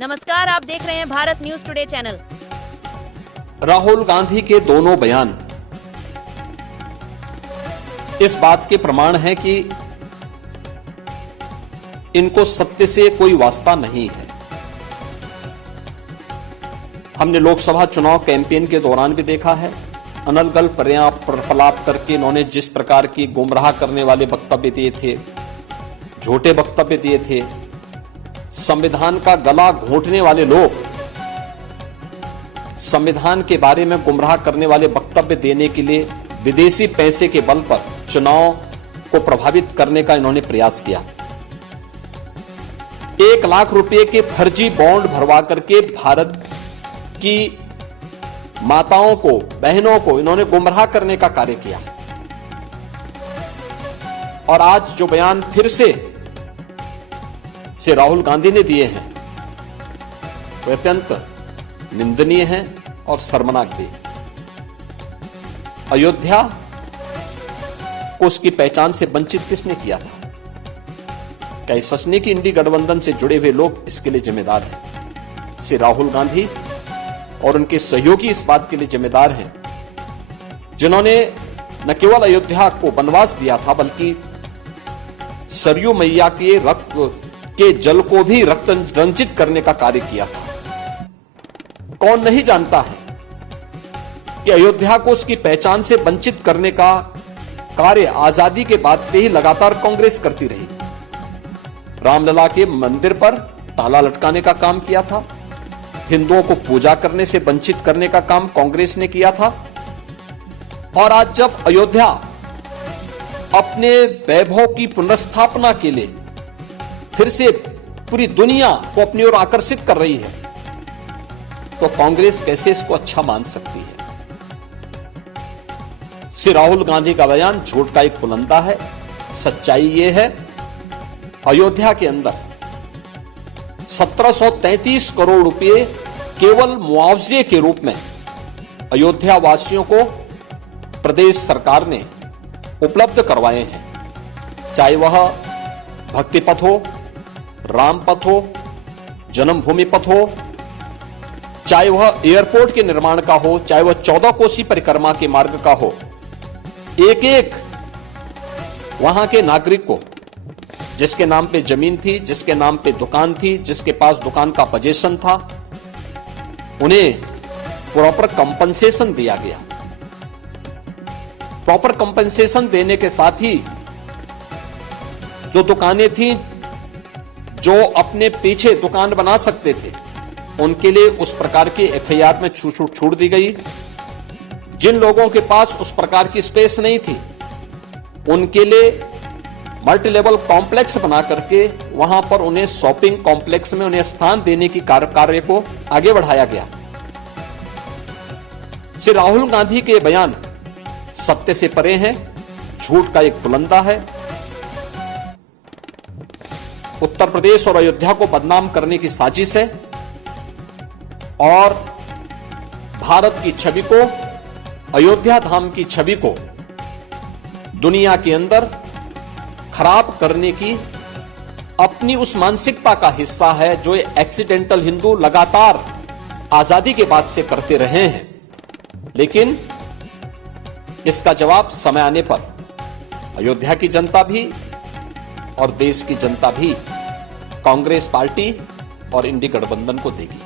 नमस्कार, आप देख रहे हैं Bharat news today channel. Rahul Gandhi के दोनों बयान इस बात के प्रमाण हैं कि इनको सत्य से कोई वास्ता नहीं है। हमने लोकसभा चुनाव कैंपेन के दौरान भी देखा है, अनर्गल प्रलाप करके इन्होंने जिस प्रकार की गुमराह करने वाले वक्तव्य दिए थे, झूठे वक्तव्य दिए थे, संविधान का गला घोंटने वाले लोग संविधान के बारे में गुमराह करने वाले वक्तव्य देने के लिए विदेशी पैसे के बल पर चुनाव को प्रभावित करने का इन्होंने प्रयास किया। 1 लाख रुपए के फर्जी बॉन्ड भरवा करके भारत की माताओं को, बहनों को इन्होंने गुमराह करने का कार्य किया। और आज जो बयान फिर से राहुल गांधी ने दिए हैं वे अत्यंत निंदनीय हैं और शर्मनाक भी। अयोध्या को उसकी पहचान से वंचित किसने किया था? क्या इस सच नहीं कि इंडी गठबंधन से जुड़े हुए लोग इसके लिए जिम्मेदार हैं? श्री राहुल गांधी और उनके सहयोगी इस बात के लिए जिम्मेदार हैं जिन्होंने न केवल अयोध्या को वनवास दिया था बल्कि सरयू मैया के रक्त के जल को भी रक्त रंजित करने का कार्य किया था। कौन नहीं जानता है कि अयोध्या को उसकी पहचान से वंचित करने का कार्य आजादी के बाद से ही लगातार कांग्रेस करती रही। रामलला के मंदिर पर ताला लटकाने का काम किया था, हिंदुओं को पूजा करने से वंचित करने का काम कांग्रेस ने किया था। और आज जब अयोध्या अपने वैभव की पुनर्स्थापना के लिए फिर से पूरी दुनिया को अपनी ओर आकर्षित कर रही है तो कांग्रेस कैसे इसको अच्छा मान सकती है? श्री राहुल गांधी का बयान झूठ का एक पुलंदा है। सच्चाई यह है, अयोध्या के अंदर 1733 करोड़ रुपए केवल मुआवजे के रूप में अयोध्या वासियों को प्रदेश सरकार ने उपलब्ध करवाए हैं। चाहे वह भक्ति पथ हो, राम पथ हो, जन्मभूमि पथ हो, चाहे वह एयरपोर्ट के निर्माण का हो, चाहे वह 14 कोसी परिक्रमा के मार्ग का हो, एक एक वहां के नागरिक को जिसके नाम पे जमीन थी, जिसके नाम पे दुकान थी, जिसके पास दुकान का पोजीशन था, उन्हें प्रॉपर कंपनसेशन दिया गया। प्रॉपर कंपनसेशन देने के साथ ही जो दुकानें थी जो अपने पीछे दुकान बना सकते थे उनके लिए उस प्रकार की एफआईआर में छूट दी गई। जिन लोगों के पास उस प्रकार की स्पेस नहीं थी उनके लिए मल्टी लेवल कॉम्प्लेक्स बना करके वहां पर उन्हें शॉपिंग कॉम्प्लेक्स में उन्हें स्थान देने की कार्य को आगे बढ़ाया गया। श्री राहुल गांधी के बयान सत्य से परे हैं, झूठ का एक पुलंदा है। उत्तर प्रदेश और अयोध्या को बदनाम करने की साजिश है और भारत की छवि को, अयोध्या धाम की छवि को दुनिया के अंदर खराब करने की अपनी उस मानसिकता का हिस्सा है जो एक्सीडेंटल हिंदू लगातार आजादी के बाद से करते रहे हैं। लेकिन इसका जवाब समय आने पर अयोध्या की जनता भी और देश की जनता भी कांग्रेस पार्टी और इंडी गठबंधन को देगी।